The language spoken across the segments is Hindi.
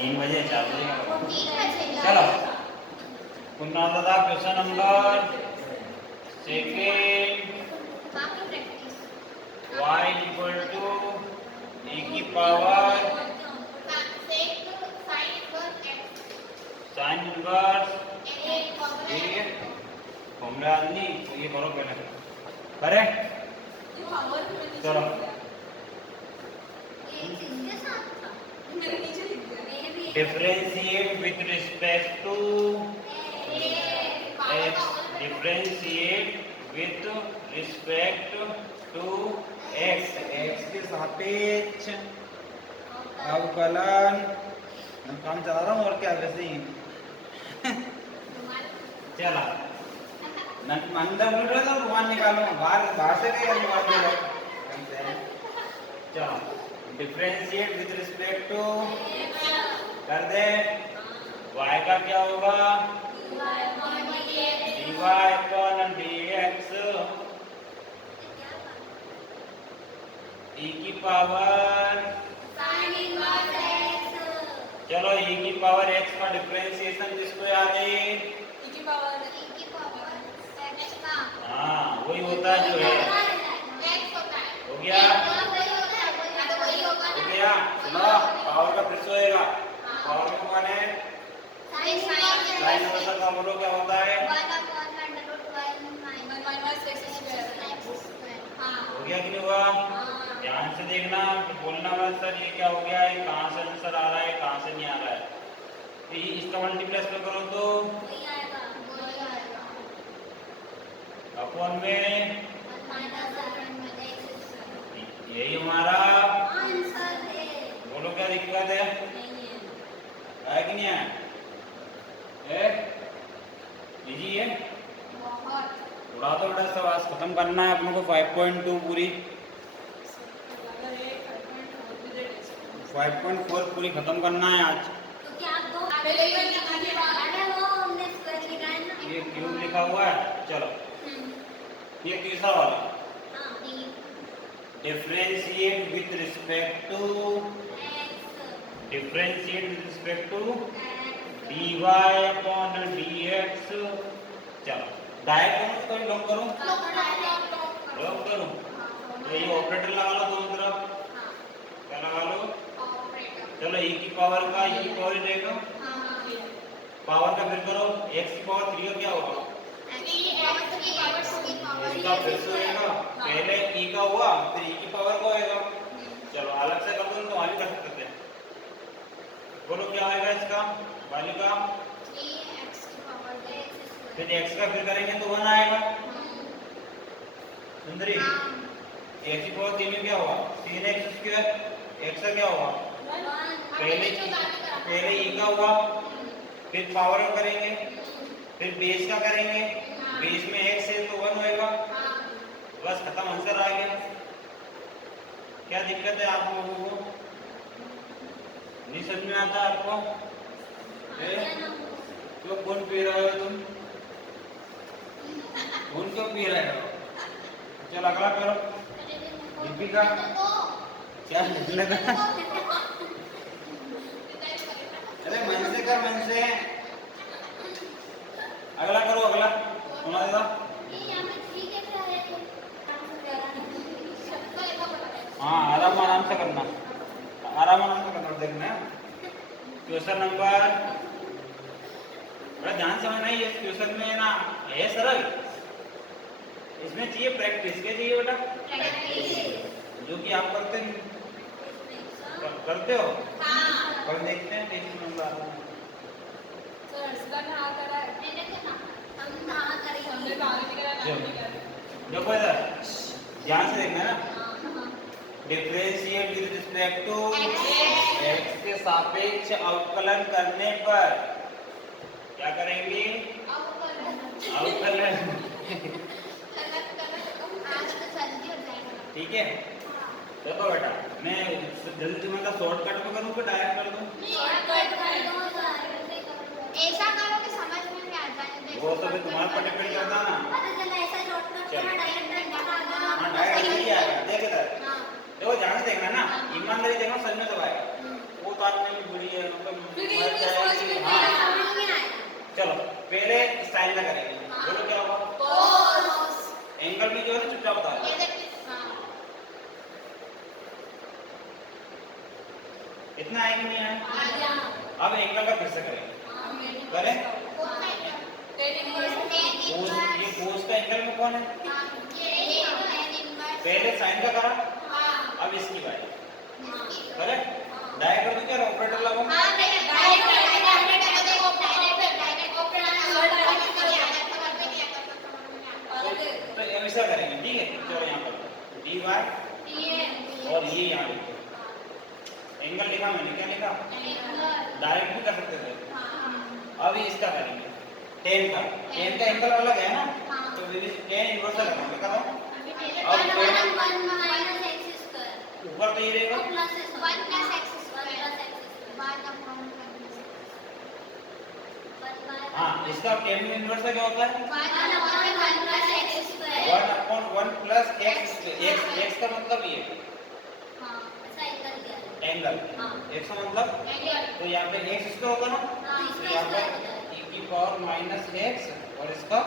3 बजे 4 बजे चलो पुन्हा दादा question number second y equal to e की पावर साइन इनवर्स ये फॉर्मूला आनी तो ये करो पहले करे चलो differentiate with respect to x differentiate with respect to x x के सापेक्ष अवकलन काम चला रहा हूँ और क्या वैसे ही चला अंदर मिल रहा था रुमाल निकालो बाहर से गए रुमाल दे रहा चलो डिफरेंशिएट विद रिस्पेक्ट टू कर दे y का क्या होगा dy अपॉन dx e की पावर चलो e की पावर x का डिफरेंशिएशन किसको याद है हाँ वही होता है जो है हो गया सुनो पावर का फिर से होएगा पावर में कौन है साइन इनवर्स का बोलो क्या होता है हो गया कि नहीं हुआ ध्यान से देखना बोलना मत सर ये क्या हो गया है कहाँ से आंसर आ रहा है कहाँ से नहीं आ रहा है तो इसका मल्टीप्लेक्स में करो तो अपॉन में यही हमारा बोलो क्या दिक्कत है कि नहीं है इजी है थोड़ा तो बेटा सवाल खत्म करना है अपने को 5.2 पूरी 5.4 पूरी खत्म करना है आज ये क्यूब लिखा हुआ है चलो ये तीसरा वाला differentiate with respect to dy upon dx चलो डायरेक्ट करो तो लॉक करो तो ये ऑपरेटर लगा लो दोनों तरफ क्या लगा लो चलो e की पावर का e की पावर देगा पावर का फिर करो x की पावर 3 का क्या होगा इसका फिर से होएगा पहले e का हुआ फिर e की पावर का होएगा चलो अलग से कर दो तो आगे कर सकते हैं बोलो क्या आएगा इसका वाली का फिर x का फिर करेंगे तो 1 आएगा सुंदरी x की पावर 3 में क्या होगा 3x² x का क्या होगा पहले e का हुआ फिर पावर का करेंगे फिर बेस का करेंगे बेस में x है तो 1 होएगा बस खत्म आंसर आ गया क्या दिक्कत है आप लोगों को नहीं समझ में आता आपको क्यों कौन पी रहे हो तुम कौन क्यों पी रहे हो चल अगला करो दीपिका क्या लिखने का अरे मन से कर मन से अगला करो अगला सुना देगा हाँ आराम से करना देखना क्वेश्चन नंबर बड़ा ध्यान से समझना है इस क्वेश्चन में ना है सरल इसमें चाहिए प्रैक्टिस क्या चाहिए बेटा जो कि आप करते हो कल देखते हैं क्वेश्चन नंबर देखो इधर ध्यान से देखना ना differentiate with respect to x के सापेक्ष अवकलन करने पर क्या करेंगे अवकलन ठीक है देखो बेटा मैं जल्दी मतलब शॉर्टकट में करूँ कि डायरेक्ट कर दूँ ऐसा करो कि समझ में आ जाए वो तो फिर तुम्हारे पर डिपेंड करता ना हाँ डायरेक्ट सही आएगा देख इधर देखो ध्यान से देखना ना ईमानदारी देखना समझ में तो आएगा वो उत्पाद में भी बुरी है मतलब क्योंकि मर इनमें समझ जाएगी। में नहीं हाँ आया। समझ में आया। चलो पहले साइन का करेंगे, बोलो क्या होगा। कोस एंगल भी जो है ना चुपचाप बता ये दो। देखिए हाँ इतना है कि नहीं है। आ गया। अब एंगल का फिर से करेंगे, करें। कोस, ये कोस का एंगल में कौन है, पहले साइन का करा, अब इसकी बारी करेक्ट। डायरेक्ट कर दूं क्या, ऑपरेटर लगाऊं। तो ऐसा करेंगे ठीक है। चलो यहाँ पर dy और ये यहाँ लिखो, एंगल लिखा मैंने, क्या लिखा, डायरेक्ट भी कर सकते थे। अब इसका करेंगे टेन का एंगल अलग है ना, तो टेन इनवर्स लगाऊं, क्या कर रहा हूं। ऊपर तो ये रहेगा, हाँ इसका टेन इनवर्स का क्या होता है, 1/1 प्लस एक्स। एक्स का मतलब ये एंगल, एक्स का मतलब, तो यहाँ पे एक्स स्क्वायर होगा ना, तो यहाँ पर e की पावर माइनस एक्स और इसका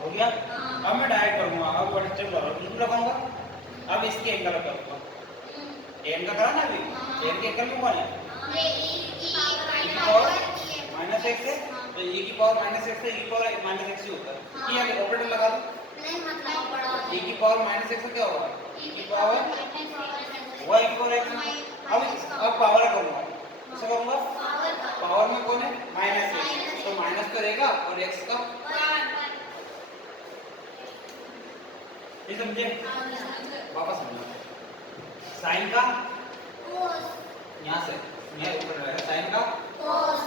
हो गया। अब मैं डायरेक्ट करूंगा, अब व्हाट स्टेप लगाऊंगा, अब इसके एंगल करूंगा, टेन का करा ना अभी, टेन के एंगल में कौन है, माइनस एक्स है, तो e की पावर माइनस एक्स है, e की पावर माइनस एक्स ही होता है, ठीक है। ऑपरेटर लगा दो, e की पावर माइनस एक्स क्या होगा, e की पावर y की पावर एक्स। अब पावर करूंगा, कैसे करूंगा, पावर में कौन है, माइनस एक्स, तो माइनस तो रहेगा और एक्स का, ये समझे। वापस समझो, साइन का यहाँ से ये ऊपर रहेगा, साइन का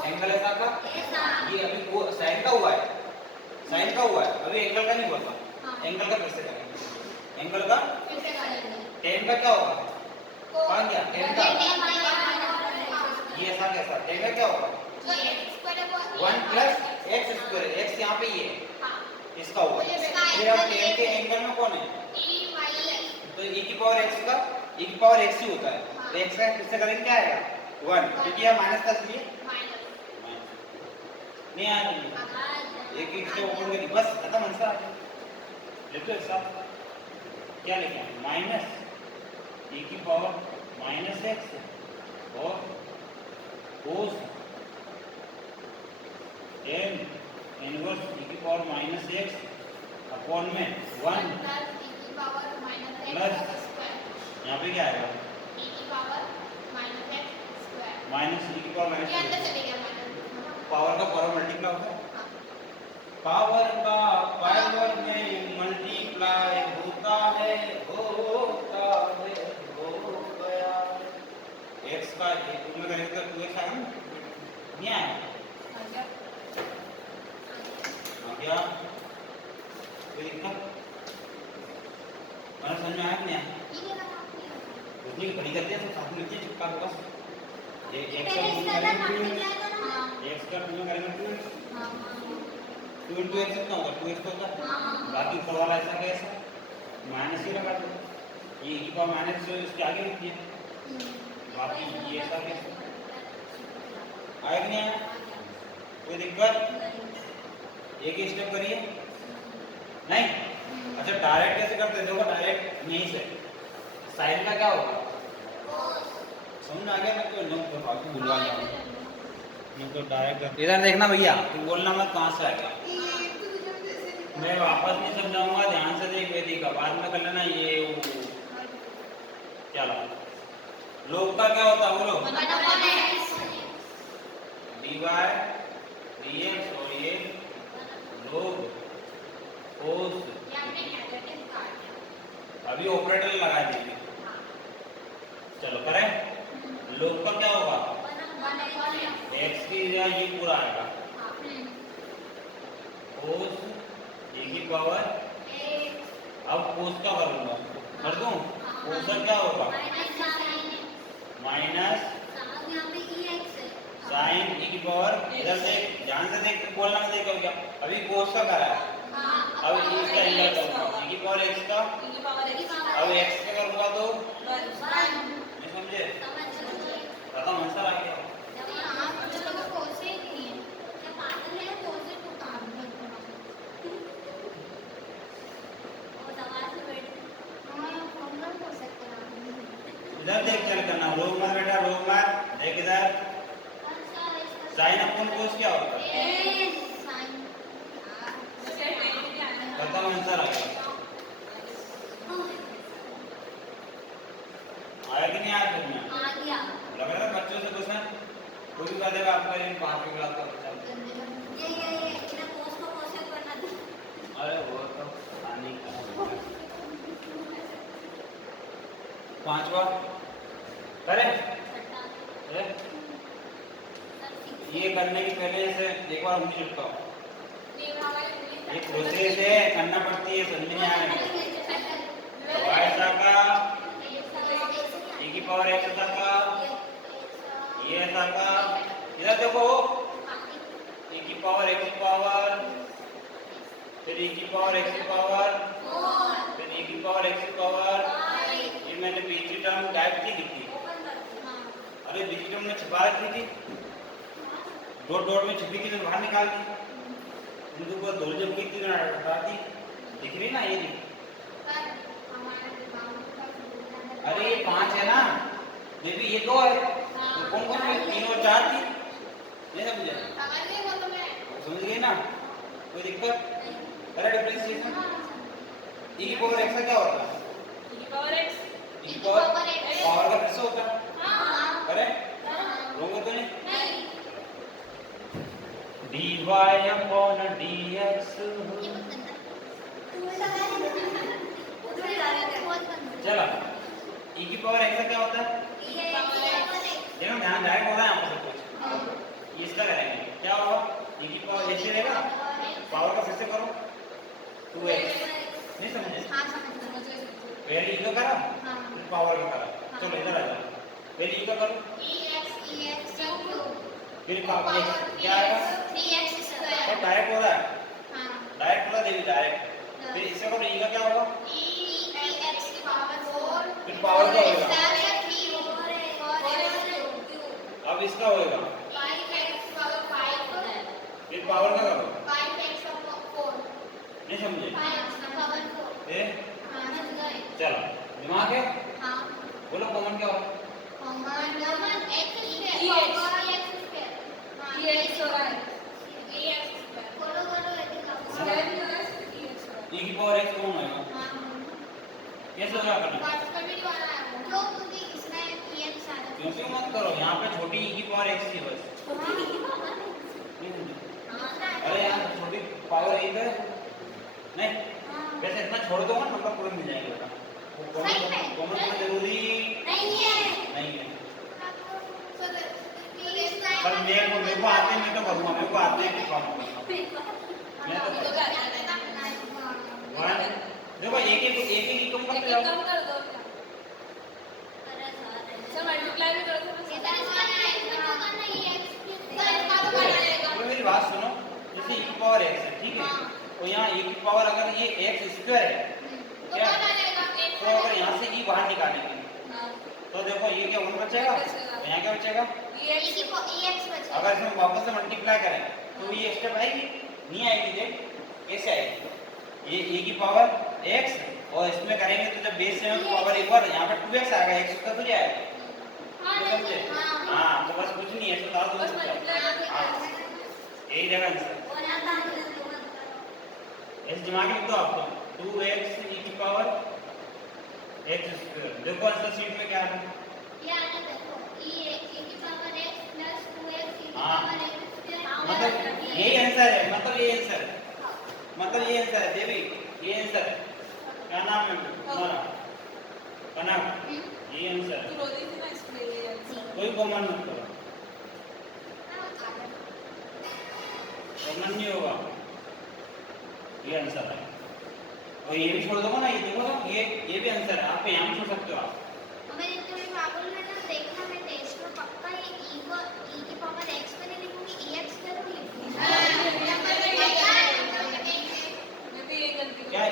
एंगल ऐसा का, ये अभी वो साइन का हुआ है, अभी एंगल का नहीं हुआ था, एंगल का फिर से करेंगे, एंगल का टेन का क्या होगा, कौन गया टेन का, ये ऐसा कैसा, टेन का क्या होगा, 1 प्लस एक्स स्क्वायर, एक्स यहाँ पे ये इसका होगा, फिर अब टेन के एंगल में कौन है, तो e की पावर x का, e की पावर x ही होता है, तो x का किससे करेंगे क्या आएगा 1, क्योंकि यह माइनस था इसलिए नहीं आया, एक एक से ओपन करिए बस खत्म आंसर आ गया। लिखो एक साथ, क्या लिखा है, माइनस e की पावर माइनस एक्स और कोस n इनवर्स e की पावर माइनस एक्स अपॉन में 1 प्लस, यहाँ पे क्या आएगा, माइनस e की पावर माइनस, पावर का पावर मल्टीप्लाई होता है, पावर का पावर में मल्टीप्लाई होता है, हो गया x का में करेंगे तो 2x आएगा ना, नहीं आया आ गया, कोई दिक्कत, मैंने समझ में आया कि नहीं आया, उतनी बड़ी करते हैं तो साथ में लिखिए चिपका दो बस, x का टू में करेंगे 2 into x कितना होगा, 2x होगा, बाकी ऊपर वाला ऐसा कैसा माइनस ही लगा दो, ये e की पावर माइनस जो इसके आगे लिख दिया, बाकी ये ऐसा कैसा आया कि नहीं आया, कोई दिक्कत, एक ही स्टेप करिए नहीं। अच्छा डायरेक्ट कैसे करते हैं, देखो डायरेक्ट यहीं से, साइन का क्या होगा, समझ आ गया, मैं तो नोट कर रहा हूँ, भूलवा गया हूँ, तो डायरेक्ट इधर देखना भैया, तुम बोलना मत कहाँ से आएगा, मैं वापस नहीं समझाऊंगा, ध्यान से देख वेदिका, बाद में कर लेना ये वो, चलो लोग का क्या होता है बोलो, dy dx और ये लोग कोस, अभी ऑपरेटर लगा देंगे, चलो करें, लोग का क्या होगा, x की जगह ये पूरा आएगा, कोस e की पावर, अब कोस का करूंगा, कर दूं, कोस का क्या होगा माइनस साइन e की पावर, इधर से ध्यान से देख, बोलना मत देखो क्या, अभी कोस का करा है, अब इसका एंगल करूंगा, e की पावर x का, अब x का करूंगा तो नहीं समझे, खत्म आंसर आ गया। हाँ कुछ लोगों को कोसे ही नहीं है क्या पागल है कोसे को काम करते हैं और दवा से बैठ हाँ हम लोग हो सकते हैं इधर देख चल करना, रोग मत बेटा, रोग मत, देख इधर। साइन अपन कोस क्या होता है? खत्म आंसर आ गया। आया कि नहीं आया फिर में? आ गया लग रहा है बच्चों से पूछना कोई भी कर देगा आपका, इन 5वीं क्लास का बच्चा। ये इधर कोस को कोसे करना था अरे वो तो आने का 5वां करे ये करने की पहले से एक बार उंगली चिपकाओ। ये प्रोसेस है, करना पड़ती है, समझ में आने ऐसा का e की पावर x ऐसा का ये ऐसा का। इधर देखो e की पावर x की पावर फिर e की पावर x की पावर फिर e की पावर x की पावर। ये मैंने बीच टर्म टाइप की लिखी। अरे बीच टर्म में छिपा रखी थी, डॉट डॉट में छिपी थी तो बाहर निकाल दी, उनके ऊपर दो जब की थी हटा दी, दिख रही ना ये दिख। अरे ये 5 है ना बेबी, ये 2 है तो कौन कौन है? 3 और 4 थी, नहीं समझे? समझ गए ना? कोई दिक्कत? अरे डिफरेंशिएशन e की पावर x का क्या होता है? e की पावर पावर का फिर से होता है, अरे रोगे तो नहीं? dy upon dx। चलो e की पावर x का क्या होता है? देखो ध्यान डायरेक्ट हो रहा है यहाँ पर सब कुछ। ये इसका करेंगे क्या होगा? e की पावर ऐसे रहेगा, पावर का फिर से करो 2x। नहीं समझे? पहले e का करा फिर पावर का करा। चलो इधर आ जाओ, पहले e का करो फिर पावर क्या आएगा? 3x² और डायरेक्ट हो रहा है, हाँ डायरेक्ट हो रहा है देवी डायरेक्ट। फिर इससे करो e का क्या होगा? फिर पावर क्या होगा? अब इसका होएगा फिर पावर का करो। नहीं समझे? ए चलो दिमाग है, बोलो कॉमन क्या होगा? e की पावर x कौन होएगा? कैसे होगा करना? क्योंकि मत करो, यहाँ पे छोटी e की पावर x थी बस। अरे यहाँ छोटी पावर 1 है नहीं, वैसे इतना छोड़ दो ना नंबर पूरे मिल जाएंगे बेटा। कॉमन होना जरूरी नहीं है। पर मेरे को आते हैं, मैं तो करूँगा, मेरे को आते हैं कि काम मैं तो देखो एक कम करते जाओ। तो मेरी बात सुनो, जैसे e की पावर x है ठीक है, तो यहाँ e की पावर अगर ये x² है क्या, तो अगर यहाँ से e बाहर निकालेंगे तो देखो ये क्या 1 बचेगा, तो यहाँ क्या बचेगा? अगर इसमें वापस से मल्टीप्लाई करें तो ये स्टेप आएगी नहीं आएगी? देख कैसे आएगी? ये e की पावर x और इसमें करेंगे तो जब बेस से पावर एक बार यहाँ पर 2x आएगा, x उसका तो जाएगा। समझे? हाँ तो बस कुछ नहीं है, तो दाल दो यही जगह आंसर। ऐसे दिमाग में लिख दो आपको 2x e की पावर x²। देखो आंसर शीट में क्या है? मतलब यही आंसर है, मतलब ये आंसर है, मतलब ये आंसर है देवी, ये आंसर है। क्या नाम है तुम्हारा? कनक, ये आंसर है। कोई कॉमन मत करो, कॉमन नहीं होगा, ये आंसर है। और ये भी छोड़ दो ना, ये देखो ना ये भी आंसर है, आप यहाँ छोड़ सकते हो आप। क्या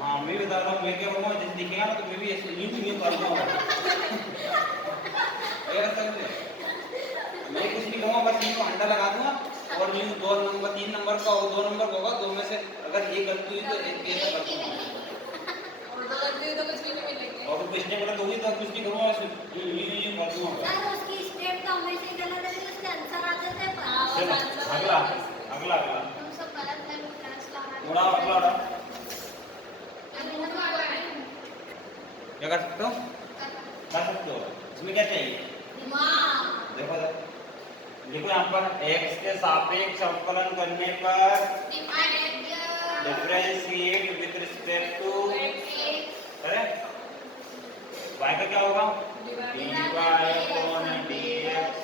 हाँ मैं भी बता रहा हूँ, मैं क्या करूँगा जैसे दिखेगा ना तो मैं भी ऐसे यूँ करूँगा। अंडा लगा दूंगा और यूं 2 नंबर 3 नंबर का और 2 नंबर का होगा, दो में से अगर एक गलती हुई तो एक ऐसा कर दूंगा और दो गलती हुई तो कुछ भी नहीं मिलेंगे। और कुछ नहीं गलत होगी तो कुछ नहीं करूंगा, यूं कर दूंगा। यार उसकी स्टेप तो हमेशा ही गलत है, लेकिन उसके आंसर आते थे पर चलो अगला अगला अगला तुम सब गलत है, लोग क्लास का उड़ाओ, अगला उड़ाओ। क्या कर सकते हो? कर सकते हो। इसमें क्या चाहिए? दिमाग। देखो देखो यहाँ पर x के सापेक्ष अवकलन करने पर डिफरेंशिएट विद रिस्पेक्ट टू करें y का क्या होगा? dy upon dx।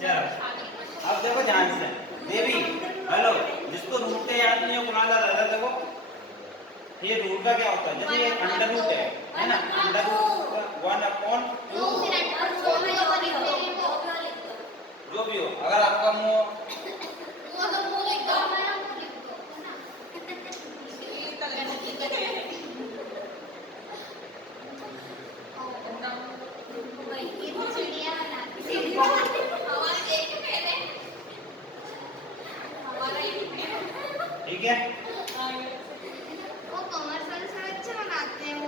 चलो अब देखो ध्यान से देवी, हेलो, जिसको रूट के याद नहीं हो कुणाल दादा, देखो ये रूट का क्या होता है? जैसे ये अंडर रूट है ना, अंडर रूट 1/2 जो भी हो, अगर आपका मुंह ठीक है, वो कमर्शियल से अच्छे बनाते हैं, वो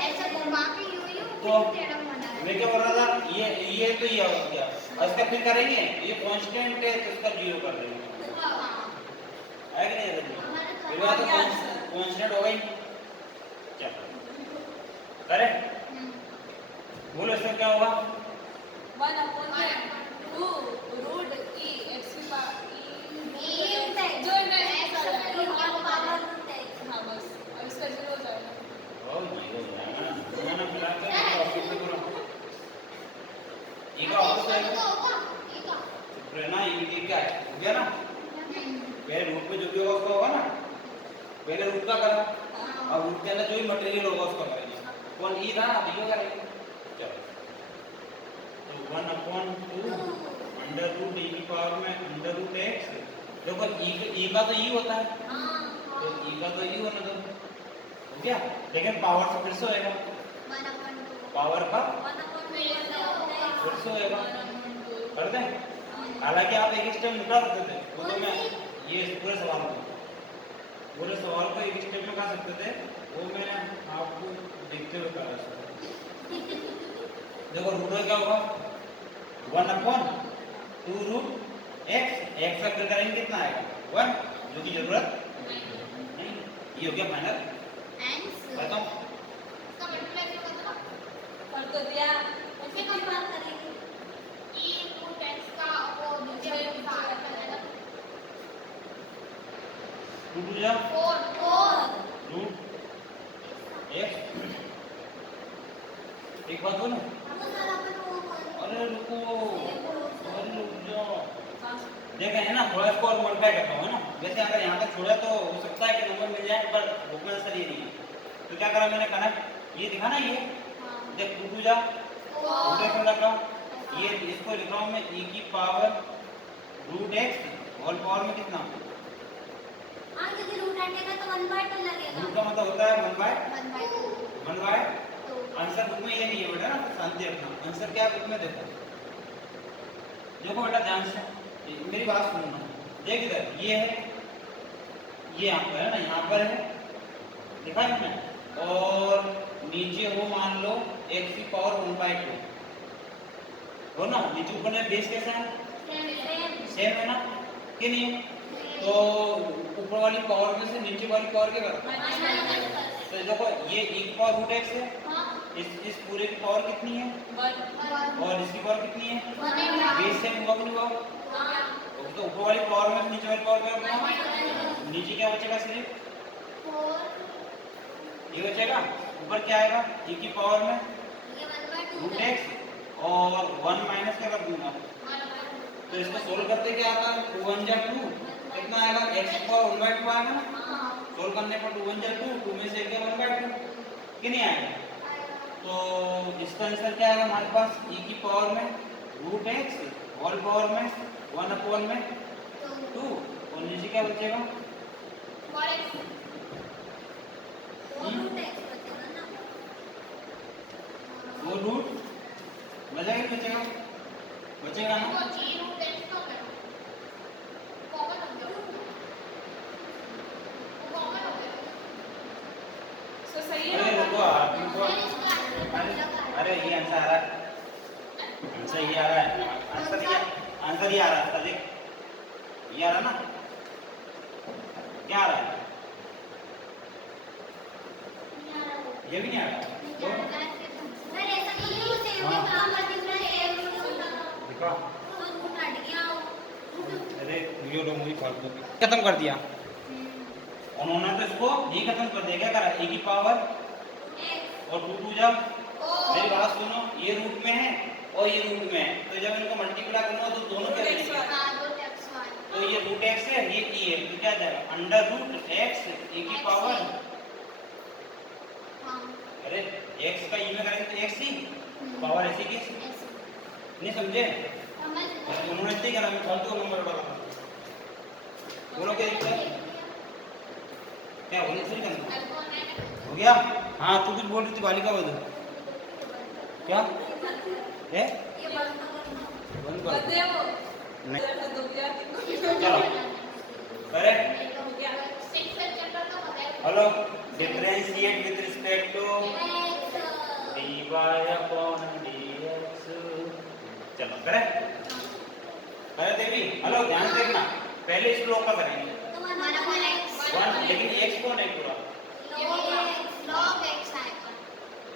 ऐसे घुमा के यूं यूं तो टेढ़ा बना है। मैं क्या बोल रहा था, ये तो ये हो गया, और इसका फिर करेंगे, ये कांस्टेंट है तो इसका 0 कर देंगे, है कि नहीं? ये बात तो कांस्टेंट हो गई। चलो करें, बोलो इसका क्या होगा? 1/2 रूट e x की पावर जो हाँ बस, और इसका 0 हो जाएगा। ओ ये हो जाएगा ना, दोनों मिला के ऑफिस में करो, ये का ऑफिस है ना, ये क्या है, हो गया ना? पहले रूट पे जो भी होगा उसका होगा ना, पहले रूट का करा, अब रूट के अंदर जो भी मटेरियल होगा उसका करेंगे, कौन ई था ना, ये करेंगे। चलो तो 1/2 अंडर रूट e की पावर में अंडर रूट x, देखो e का तो e होता है, तो e का तो e होना दो, हो गया, लेकिन पावर से फिर से होएगा, पावर का फिर से होएगा, कर दें? हालांकि आप एक स्टेप निकाल सकते थे, वो तो मैं ये पूरे सवाल को एक स्टेप में कर सकते थे, वो मैंने आपको देखते हुए करा। देखो रूट में क्या होगा? 1/2 रूट x, x का फिर करेंगे कितना आएगा? 1, जो की जरूरत नहीं, ये हो गया फाइनल। बताओ कर तो दिया। रूट जा रूट x, एक बात बोलूं, अरे रुको, अरे रुक जाओ, देखें है ना, थोड़ा इसको और मॉडिफाई करता हूँ, है ना, जैसे अगर यहाँ तक छोड़ा तो हो सकता है कि नंबर मिल जाए, पर बुक में आंसर ये नहीं है, तो क्या करा मैंने, कनेक्ट ये दिखा ना, ये देख टू जा रूट एक्स में रखा, ये इसको लिख रहा हूँ मैं e की power root x whole power में कितना, रूट का मतलब होता है 1/2, आंसर बुक में ये नहीं है बेटा ना, शांति रखना, आंसर क्या है बुक में, देखो बेटा ध्यान से मेरी बात सुनना, देख इधर ये है, ये यहाँ पर है ना, यहाँ पर है देखा है आपने, और नीचे वो मान लो x की पावर 1/2 हो ना, नीचे ऊपर में बेस कैसा है, सेम है ना कि नहीं, तो ऊपर वाली पावर में से नीचे वाली पावर क्या करता है, तो देखो ये e की पावर रूट x है, इस पूरे की पावर कितनी है, 1 और इसकी पावर कितनी है, बेस सेम हुआ कि नहीं हुआ, तो ऊपर वाली पावर में नीचे वाली पावर क्या होगा, नीचे क्या बचेगा, सिर्फ ये बचेगा, ऊपर क्या आएगा, e की पावर में रूट x और 1 माइनस क्या कर दूंगा, तो इसको सोल्व करते क्या आता है, 2 1 जा 2 कितना आएगा, x की पावर 1/2 आएगा ना, सोल्व करने पर 2 1 जा 2, 2 में से एक 1/2 कि नहीं आएगा, तो इसका आंसर क्या आएगा हमारे पास, e की पावर में रूट x होल पावर में 1/2 और नीचे क्या बचेगा, वो रूट बचेगा? बचेगा ना? वो जी रूट एक्स तो करो कॉमन हो गया वो कॉमन हो गया सो सही अरे है रुको आप रुको। फिर इसका अरे ये आंसर आ रहा है, आंसर ये आ रहा है, आंसर ये आ रहा है, देख ये आ रहा है ना, क्या आ रहा है? ये भी नहीं आ रहा तो देखो, अरे ये लोग मुझे फालतू खत्म कर दिया उन्होंने, तो इसको ये खत्म कर दिया। क्या करा, ए की पावर और 2 2 जब, मेरी बात सुनो, ये रूट में है और ये रूट में है, तो जब इनको मल्टीप्लाई करूंगा तो दोनों क्या बनेंगे? तो ये रूट एक्स है, ये ई है, तो क्या जाएगा अंडर रूट एक्स ए की पावर, अरे एक्स का ई में करेंगे तो एक्स ही पावर ऐसी की नहीं समझे? उन्होंने इतने क्या नाम फालतू नंबर डाला, बोलो क्या दिक्कत है? क्या बोले फिर करना हो गया? हाँ तू कुछ बोल रही थी बालिका बदल, क्या है? बंद कर बदले वो नहीं। दो गया तीन चलो करेक्ट। हो गया hello, differentiate with respect to dy upon dx। चलो करेक्ट करे देवी। हेलो ध्यान से देखना, पहले इस लोग का करेंगे 1, लेकिन x को नहीं पूरा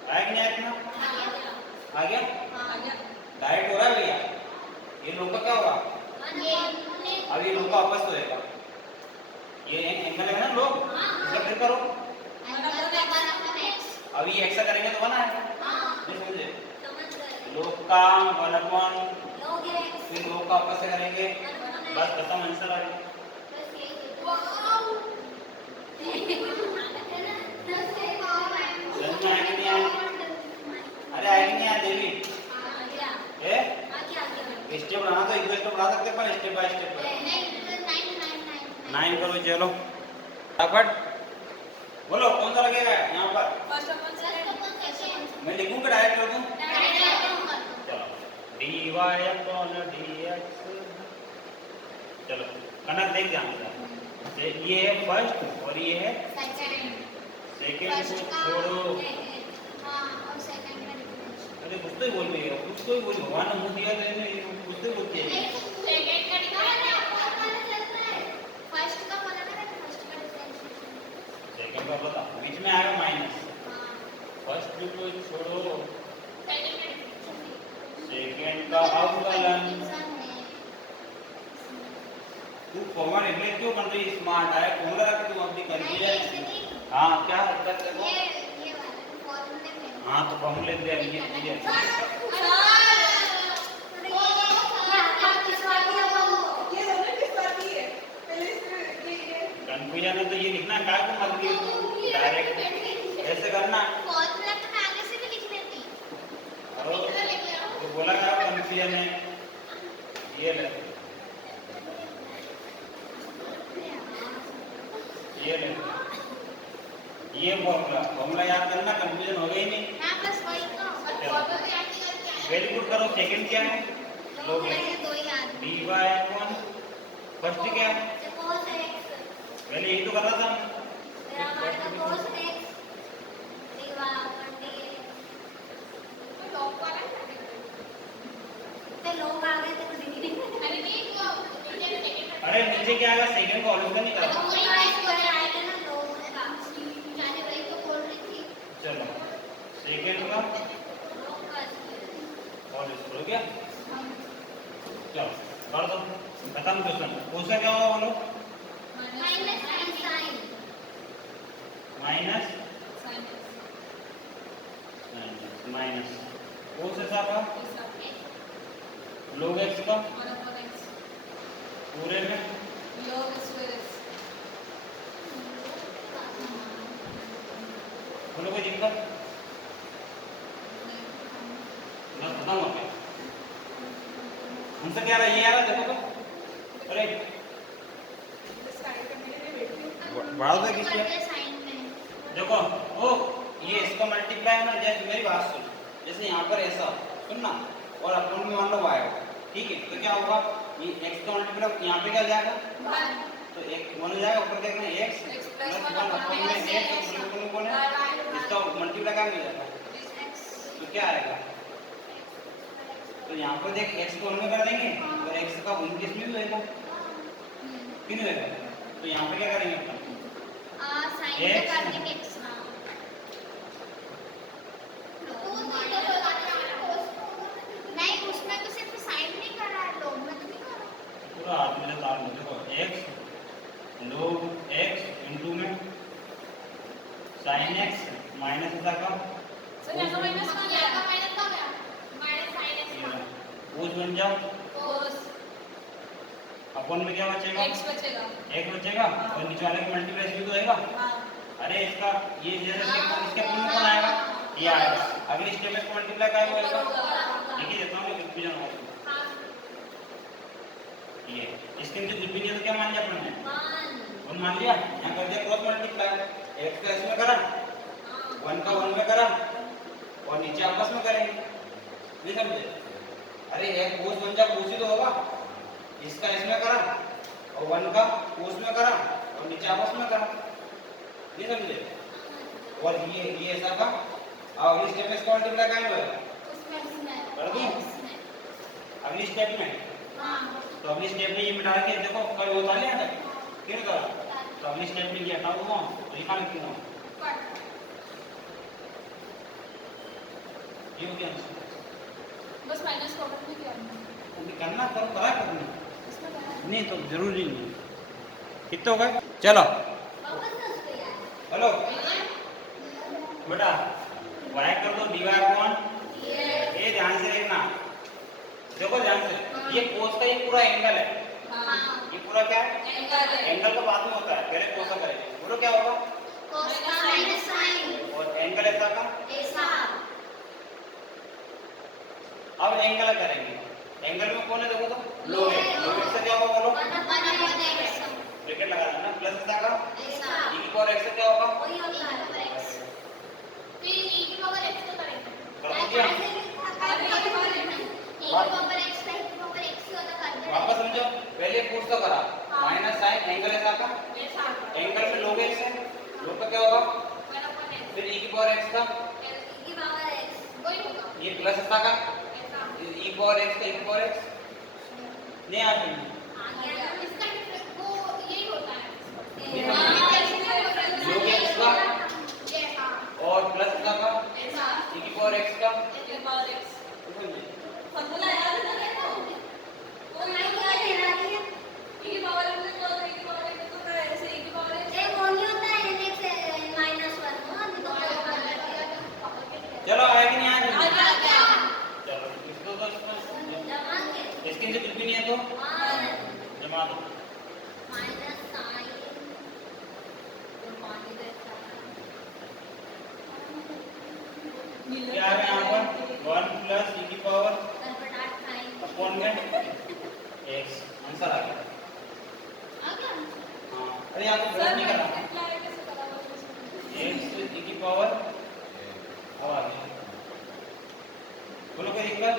आएगा, नहीं आएगा? आ गया? डायरेक्ट हो रहा है भैया, ये लोग का क्या होगा? अब ये लोग का वापस होएगा, ये एंगल है ना लोग, इसका फिर करो, अब ये एक्स करेंगे तो बना है, नहीं समझे? लोग का 1 अपॉन, फिर लोग का वापस से करेंगे, बस खत्म, आंसर आ गया। समझ में आया कि नहीं आया? अरे आया कि नहीं आया देवी? स्टेप बनाना तो एक स्टेप बना सकते हैं, पर स्टेप बाय स्टेप करो। 9 करो, चलो फटाफट बोलो कौन सा लगेगा यहाँ पर? फर्स्ट अपन सेकंड मैं लिखूं कि डायरेक्ट कर दूं? चलो dy अपॉन dx। चलो कनक देख ध्यान से, ये है फर्स्ट और ये है सेकंड को छोड़ो। अरे कुछ तो ही बोल रही है, कुछ तो ही बोल, भगवान ने मुंह दिया तो इन्हें कुछ तो ही बोलती है। सेकंड का बता, बीच में आएगा माइनस, फर्स्ट को छोड़ो, सेकंड का अवकलन। तू फॉर्मूला निकले क्यों बन रही स्मार्ट है, फॉर्मूला रख तू अपनी कंफ्यूजन। हाँ क्या हरकत है वो? हाँ तो फॉर्मूले दे ये कंफ्यूजन है तो ये लिखना क्या को मत डायरेक्ट ऐसे करना। तो बोला क्या कंफ्यूजन है, ये ले ये ले, ये फॉर्मूला याद करना, कंफ्यूजन हो गई नहीं। वेरी गुड करो। सेकंड क्या है? लोग dy अपॉन फर्स्ट क्या है? पहले यही तो कर रहा था। अरे नीचे क्या आएगा? सेकंड को ऑलरेडी नहीं करा। चलो सेकंड का और इस हो गया। चलो कर दो, खत्म क्वेश्चन। क्वेश्चन क्या होगा बोलो? माइनस माइनस कोस ऐसा का लोग एक्स का पूरे में बोलो कोई दिक्कत ना? खत्म हो गया। हमसे क्या रहा? ये आ रहा देखो तो। अरे बढ़ा दो किसके? देखो ओ ये इसका मल्टीप्लाई है ना, जैसे मेरी बात सुन, जैसे यहाँ पर ऐसा सुनना, और अपॉन में मान लो y होगा, ठीक है। तो क्या होगा, ये x का मल्टीप्लाई यहाँ पे क्या जाएगा, 1 तो एक 1 हो जाएगा, ऊपर देखना x x plus plus 1 upon में x अपॉन में इसका मल्टीप्लाई क्या मिल जाएगा, तो क्या आएगा, तो यहाँ पर देख x को 1 में कर देंगे और x का 1 किस में होएगा, किन होएगा, तो यहाँ पे क्या करेंगे अपन, साइन में X। कर देंगे x ना नहीं, उसमें तो सिर्फ साइन नहीं कर रहा है, लोग में तो नहीं कर रहा। पूरा हाथ में तार में देखो x log x इनटू में sin x माइनस इसका का सर यहाँ का माइनस हाँ, यहाँ का माइनस का क्या, माइनस साइन x का कोस बन जाओ, cos अपन में क्या बचेगा, x बचेगा। एक बचेगा और नीचे वाले का मल्टीप्लाई भी तो होएगा। हाँ अरे इसका ये जैसे इसके पूर्ण में कौन आएगा, ये आएगा, अगली स्टेप में मल्टीप्लाई क्या होएगा, ठीक है, देता हूँ मैं डिवीजन होगा हाँ ये इसके अंदर कुछ भी नहीं है तो क्या मान लिया अपन ने, वन वन मान लिया, यहाँ कर दिया क्रॉस मल्टीप्लाई, x का इसमें करा, 1 का 1 में करा और नीचे आपस में करेंगे, नहीं समझे, अरे एक कोस बन जा कोस ही तो होगा, इसका इसमें करा और 1 का कोस में करा और नीचे आपस में करा, नहीं समझे, और ये ऐसा का और अगली स्टेप में इसका मल्टीप्लाई क्या होगा, उसमें कर दूं? अगली स्टेप में, हाँ तो अगली स्टेप में ये मिटा के देखो कल होता नहीं आता क्यों करा, तो अगली स्टेप में ये हटाऊंगा तो ये निकाल दूंगा, ये हो गया बस माइनस प्रोडक्ट में क्या है? अभी करना करो करा करना इसमें क्या है? नहीं तो जरूरी नहीं, कितने हो गए, चलो वापस ना उसको यार हेलो बेटा y कर दो dy अपॉन, ये ध्यान से देखना, देखो ध्यान से, ये कोस का ये पूरा एंगल है, हाँ ये पूरा क्या है, एंगल है। एंगल का बाद में होता है, पहले कोस का करेंगे, बोलो क्या होगा, cos का माइनस साइन और एंगल ऐसा का, ऐसा अब एंगल करेंगे, एंगल में कौन है देखो तो लो है, लो से क्या होगा बोलो, 1 अपॉन x ब्रैकेट लगा देना, प्लस ऐसा का ऐसा e की पावर x से क्या होगा, वही होता है x फिर e की पावर x को करेंगे, कर दिया? e की पावर x का e की पावर x से होता कर दे, वापस समझो, पहले कोस तो करा, हाँ। माइनस साइन एंगल ऐसा का, ऐसा एंगल में लोग x है, लोग का क्या होगा, 1 अपॉन x फिर e की पावर x का, e की पावर x वही होगा ये प्लस ऐसा का, ऐसा e की पावर x का e की पावर x नहीं आ रही, इसका वो यही होता है ये हाँ, लोग x का ये हाँ और प्लस ऐसा का ऐसा e की पावर x का, एक पावर x समझे? फॉर्मूला याद है ना तो वो नहीं क्या दे रहा है e की पावर x तो e की पावर x तो ऐसे e की पावर x एक और नहीं होता है x -1 हाँ तो चलो आए कि नहीं आ आ रही, गया चलो इसको तो इसमें जमा के इसके नीचे कुछ भी नहीं है तो जमा दो, माइनस साइन तो पानी देता क्या आ रहा है यहाँ पर 1 प्लस e की पावर कन्वर्ट साइन अपॉन में x, आंसर आ गया, आ गया हाँ, अरे यहाँ तो सर नहीं करना, मल्टीप्लाई कैसे करा हुआ x e की पावर अब आ गया, बोलो कोई दिक्कत,